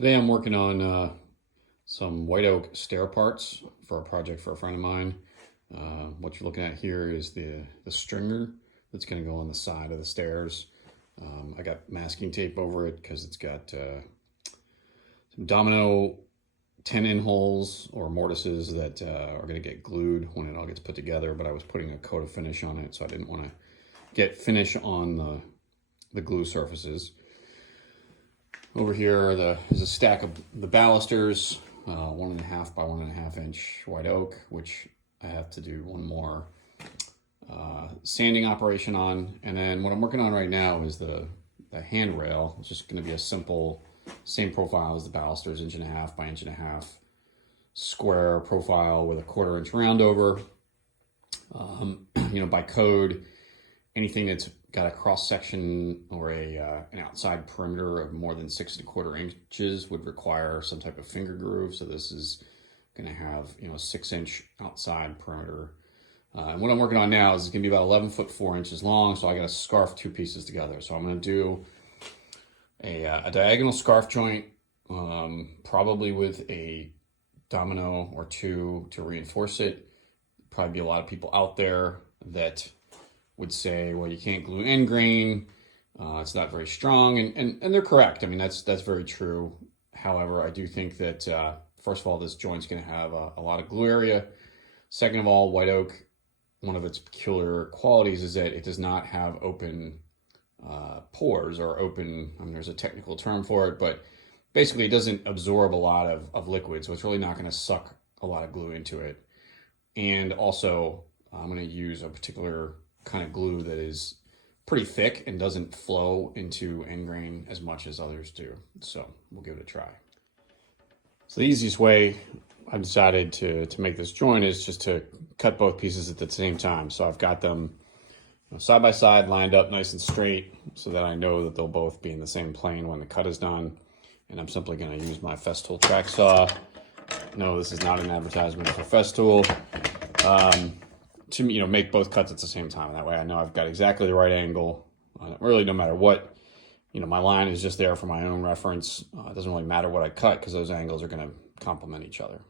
Today I'm working on some white oak stair parts for a project for a friend of mine. What you're looking at here is the stringer that's going to go on the side of the stairs. I got masking tape over it because it's got some Domino tenon holes or mortises that are going to get glued when it all gets put together, but I was putting a coat of finish on it, so I didn't want to get finish on the glue surfaces. Over here is a stack of the balusters, 1.5 by 1.5 inch white oak, which I have to do one more sanding operation on. And then what I'm working on right now is the handrail. It's just going to be a simple, same profile as the balusters, 1.5 by 1.5 square profile with a 1/4 inch round over. By code, anything that's got a cross section or an outside perimeter of more than 6 1/4 inches would require some type of finger groove. So this is going to have a 6-inch outside perimeter. And what I'm working on now is going to be about 11 foot 4 inches long. So I got to scarf 2 pieces together. So I'm going to do a diagonal scarf joint, probably with a domino or 2 to reinforce it. Probably be a lot of people out there that would say, well, you can't glue end grain, it's not very strong, and they're correct. I mean, that's very true. However, I do think that first of all, this joint's going to have a lot of glue area. Second of all, white oak, one of its peculiar qualities is that it does not have open pores or open, there's a technical term for it, but basically it doesn't absorb a lot of liquid, so it's really not going to suck a lot of glue into it. And also, I'm going to use a particular kind of glue that is pretty thick and doesn't flow into end grain as much as others do. So we'll give it a try. So the easiest way I've decided to make this joint is just to cut both pieces at the same time. So I've got them side by side, lined up nice and straight so that I know that they'll both be in the same plane when the cut is done. And I'm simply going to use my Festool track saw. No, this is not an advertisement for Festool. To make both cuts at the same time. That way I know I've got exactly the right angle. Really, no matter what, my line is just there for my own reference. It doesn't really matter what I cut because those angles are going to complement each other.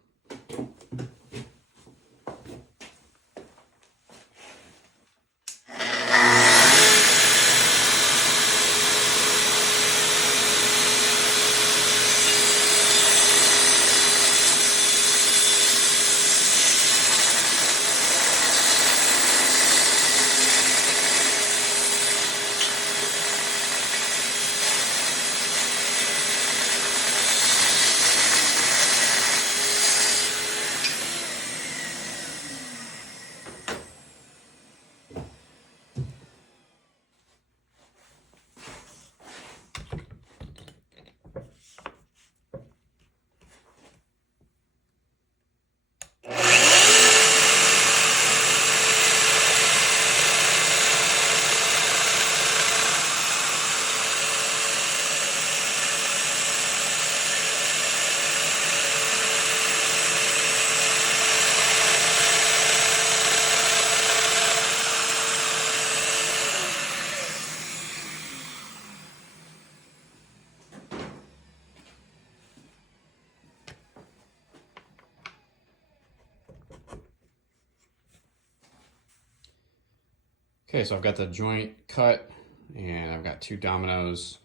Okay, so I've got the joint cut and I've got 2 dominoes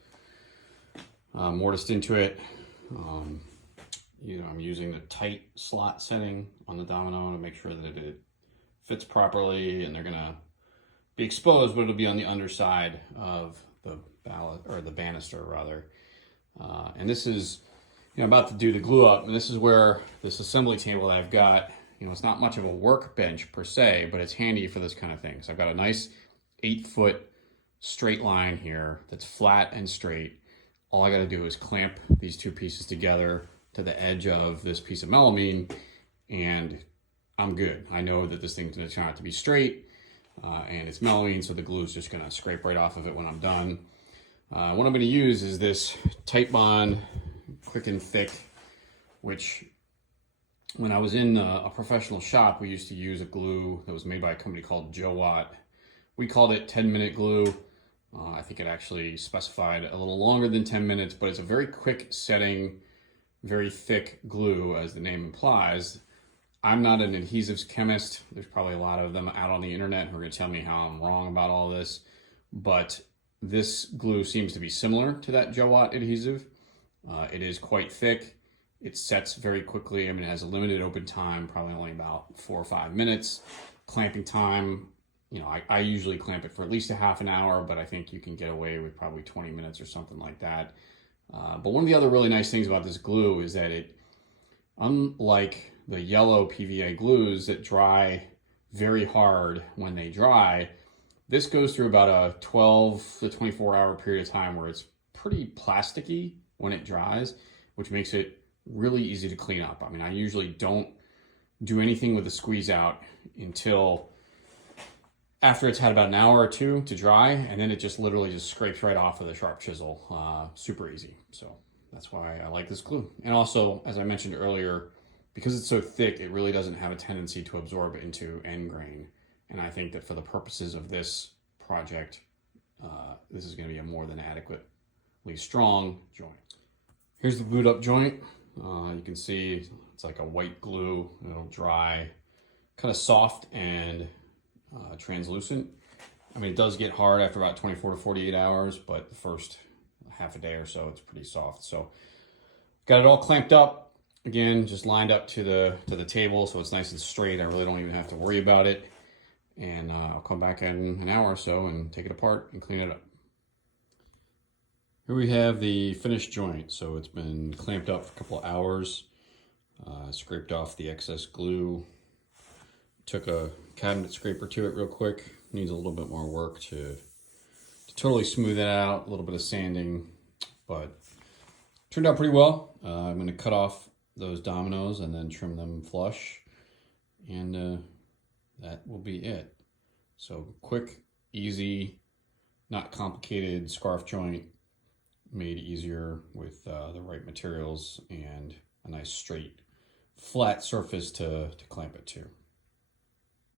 mortised into it. I'm using the tight slot setting on the domino to make sure that it fits properly, and they're gonna be exposed, but it'll be on the underside of the banister rather. And this is, about to do the glue up, and this is where this assembly table that I've got, it's not much of a workbench per se, but it's handy for this kind of thing. So I've got a nice 8-foot straight line here that's flat and straight. All I got to do is clamp these 2 pieces together to the edge of this piece of melamine, and I'm good. I know that this thing's going to turn out to be straight, and it's melamine, so the glue is just going to scrape right off of it when I'm done. What I'm going to use is this Tight Bond Quick and Thick, which when I was in a professional shop, we used to use a glue that was made by a company called Joe Watt. We called it 10-minute glue. I think it actually specified a little longer than 10 minutes, but it's a very quick setting very thick glue, as the name implies. I'm not an adhesives chemist. There's probably a lot of them out on the internet who are going to tell me how I'm wrong about all this, but this glue seems to be similar to that Jowat adhesive. It is quite thick. It sets very quickly. I mean, it has a limited open time, probably only about 4 or 5 minutes. Clamping time, you know, I usually clamp it for at least a half an hour, but I think you can get away with probably 20 minutes or something like that. But one of the other really nice things about this glue is that it, unlike the yellow PVA glues that dry very hard when they dry, this goes through about a 12 to 24 hour period of time where it's pretty plasticky when it dries, which makes it really easy to clean up. I mean, I usually don't do anything with the squeeze out until after it's had about an hour or two to dry, and then it just literally just scrapes right off with a sharp chisel. Super easy. So that's why I like this glue. And also, as I mentioned earlier, because it's so thick, it really doesn't have a tendency to absorb into end grain. And I think that for the purposes of this project, this is going to be a more than adequately strong joint. Here's the glued up joint. You can see it's like a white glue. It'll dry kind of soft and translucent. I mean, it does get hard after about 24 to 48 hours, but the first half a day or so, it's pretty soft. So got it all clamped up. Again, just lined up to the table, so it's nice and straight. I really don't even have to worry about it. And I'll come back in an hour or so and take it apart and clean it up. Here we have the finished joint. So it's been clamped up for a couple of hours. Scraped off the excess glue. Took a cabinet scraper to it real quick. Needs a little bit more work to totally smooth it out. A little bit of sanding, but turned out pretty well. I'm going to cut off those dominoes and then trim them flush, and that will be it. So quick, easy, not complicated scarf joint, made easier with the right materials and a nice straight flat surface to clamp it to.